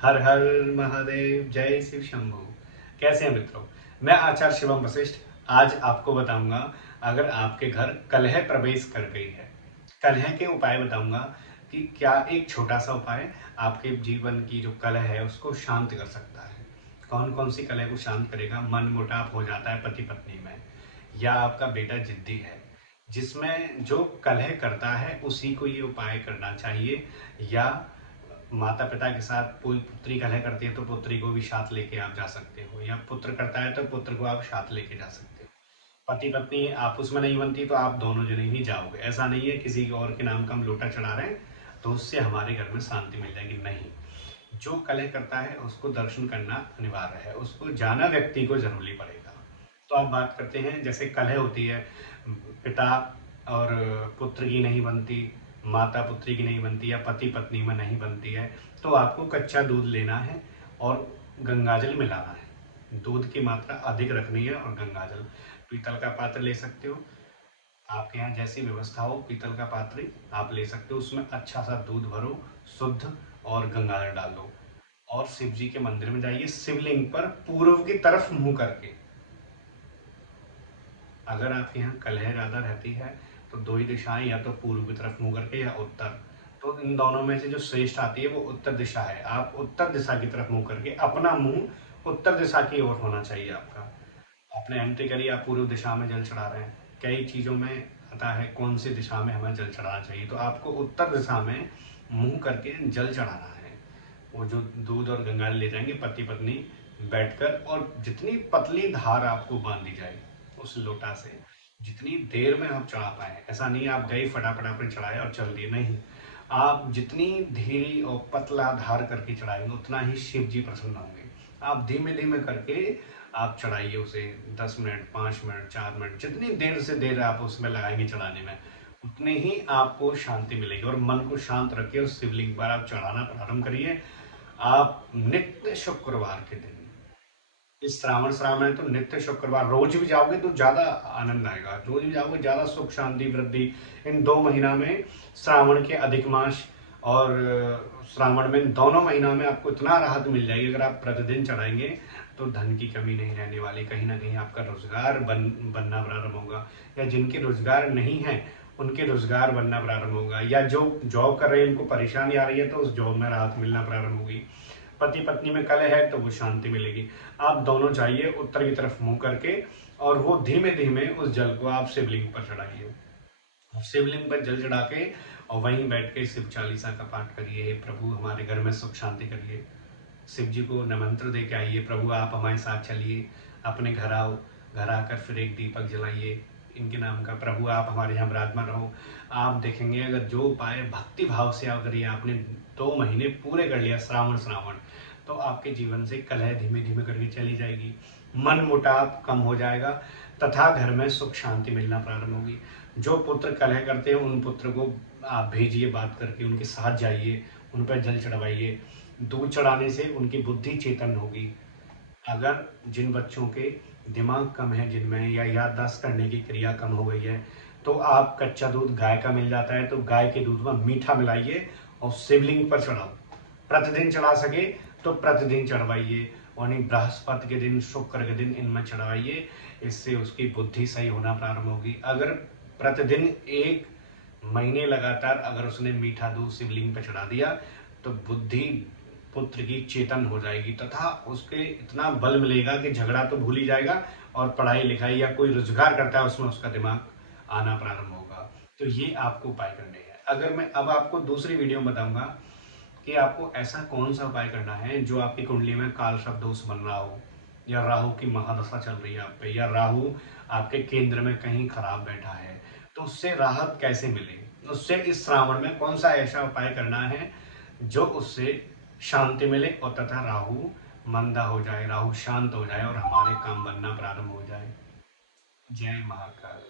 हर हर महादेव, जय शिव शंभू। कैसे हैं मित्रों? मैं आचार्य शिवम वशिष्ठ आज आपको बताऊंगा, अगर आपके घर कलह प्रवेश कर गई है, कलह के उपाय बताऊंगा कि क्या एक छोटा सा उपाय आपके जीवन की जो कलह है उसको शांत कर सकता है। कौन कौन सी कलह को शांत करेगा? मन मुटाव हो जाता है पति पत्नी में, या आपका बेटा जिद्दी है, जिसमें जो कलह करता है उसी को ये उपाय करना चाहिए। या माता पिता के साथ कोई पुत्री कलह करती है तो पुत्री को भी साथ लेके आप जा सकते हो, या पुत्र करता है तो पुत्र को आप साथ लेके जा सकते हो। पति पत्नी आपस में नहीं बनती तो आप दोनों जने ही जाओगे। ऐसा नहीं है किसी और के नाम का हम लोटा चढ़ा रहे हैं तो उससे हमारे घर में शांति मिल जाएगी, नहीं। जो कलह करता है उसको दर्शन करना अनिवार्य है, उसको जाना व्यक्ति को जरूरी पड़ेगा। तो आप बात करते हैं, जैसे कलह होती है, पिता और पुत्र की नहीं बनती, माता पुत्री की नहीं बनती, या पति पत्नी में नहीं बनती है, तो आपको कच्चा दूध लेना है और गंगाजल मिलाना है। दूध की मात्रा अधिक रखनी है और गंगाजल, पीतल का पात्र ले सकते हो, आपके यहाँ जैसी व्यवस्था हो पीतल का पात्र आप ले सकते हो। उसमें अच्छा सा दूध भरो शुद्ध और गंगाजल डाल दो, और शिव जी के मंदिर में जाइए, शिवलिंग पर पूर्व की तरफ मुंह करके। अगर आपके यहाँ कलह ज्यादा रहती है तो दो ही दिशाएं, या तो पूर्व की तरफ मुंह करके या उत्तर। तो इन दोनों में से जो श्रेष्ठ आती है वो उत्तर दिशा है। आप उत्तर दिशा की तरफ मुंह करके, अपना मुंह उत्तर दिशा की ओर होना चाहिए आपका। आपने एंट्री करी, आप पूर्व दिशा में जल चढ़ा रहे हैं। कई चीजों में आता है कौन सी दिशा में हमें जल चढ़ाना चाहिए, तो आपको उत्तर दिशा में मुंह करके जल चढ़ाना है। वो जो दूध और गंगा ले जाएंगे पति पत्नी बैठकर, और जितनी पतली धार आपको बांधी जाए उस लोटा से, जितनी देर में आप चढ़ा पाए। ऐसा नहीं आप गए फटाफट आपने चढ़ाए और चल दिए, नहीं। आप जितनी धीरे और पतला धार करके चढ़ाएंगे उतना ही शिव जी प्रसन्न होंगे। आप धीमे धीमे करके आप चढ़ाइए उसे, 10 मिनट, 5 मिनट, 4 मिनट, जितनी देर से देर आप उसमें लगाएंगे चढ़ाने में, उतने ही आपको शांति मिलेगी। और मन को शांत रखिए, उस शिवलिंग पर आप चढ़ाना प्रारंभ करिए। आप नित्य शुक्रवार के दिन, इस श्रावण है तो नित्य शुक्रवार रोज भी जाओगे तो ज्यादा आनंद आएगा, रोज भी जाओगे ज्यादा सुख शांति वृद्धि। इन 2 महीना में, श्रावण के अधिक मास और श्रावण में, दोनों महीना में आपको इतना राहत मिल जाएगी। अगर आप प्रतिदिन चढ़ाएंगे तो धन की कमी नहीं रहने वाली। कहीं ना कहीं आपका रोजगार बनना प्रारंभ होगा, या जिनके रोजगार नहीं है उनके रोजगार बनना प्रारंभ होगा, या जो जॉब कर रहे हैं उनको परेशानी आ रही है तो उस जॉब में राहत मिलना प्रारंभ होगी। पति पत्नी में कलह है तो वो शांति मिलेगी। आप दोनों जाइए उत्तर की तरफ मुंह करके, और वो धीमे धीमे उस जल को आप शिवलिंग पर चढ़ाइए। शिवलिंग पर जल चढ़ा के और वहीं बैठ के शिव चालीसा का पाठ करिए। हे प्रभु हमारे घर में सुख शांति करिए। शिव जी को नमंत्र दे के आइए, प्रभु आप हमारे साथ चलिए, अपने घर आओ, घर आकर फिर एक दीपक जलाइए इनके नाम का, प्रभु आप हमारे यहाँ विराजमान रहो। आप देखेंगे अगर जो उपाय भक्ति भाव से अगर ये आपने 2 महीने पूरे कर लिया, श्रावण श्रावण, तो आपके जीवन से कलह धीमे धीमे करके चली जाएगी, मन मुटाव कम हो जाएगा, तथा घर में सुख शांति मिलना प्रारंभ होगी। जो पुत्र कलह करते हैं उन पुत्र को आप भेजिए, बात करके उनके साथ जाइए, उन पर जल चढ़वाइए। दूध चढ़ाने से उनकी बुद्धि चेतन होगी। अगर जिन बच्चों के दिमाग कम है, जिनमें या याददाश्त करने की क्रिया कम हो गई है, तो आप कच्चा दूध गाय का मिल जाता है तो गाय के दूध में मीठा मिलाइए और शिवलिंग पर चढ़ाओ। प्रतिदिन चढ़ा सके तो प्रतिदिन चढ़वाइए, और नहीं बृहस्पति के दिन, शुक्र के दिन इनमें चढ़वाइए। इससे उसकी बुद्धि सही होना प्रारंभ होगी। अगर प्रतिदिन 1 महीने लगातार अगर उसने मीठा दूध शिवलिंग पर चढ़ा दिया तो बुद्धि पुत्र की चेतन हो जाएगी, तथा उसके इतना बल मिलेगा कि झगड़ा तो भूल ही जाएगा, और पढ़ाई लिखाई या कोई रोजगार करता है उसमें उसका दिमाग आना प्रारंभ होगा। तो ये आपको उपाय करने हैं। अगर मैं अब आपको दूसरी वीडियो में बताऊंगा कि आपको ऐसा कौन सा उपाय करना है जो आपकी कुंडली में काल शब्द दोष बन रहा हो, या राहु की महादशा चल रही है आप पे, या राहु आपके केंद्र में कहीं खराब बैठा है, तो उससे राहत कैसे मिले, उससे इस श्रावण में कौन सा ऐसा उपाय करना है जो उससे शांति मिले, और तथा राहु मंदा हो जाए, राहु शांत हो जाए और हमारे काम बनना प्रारंभ हो जाए। जय महाकाल।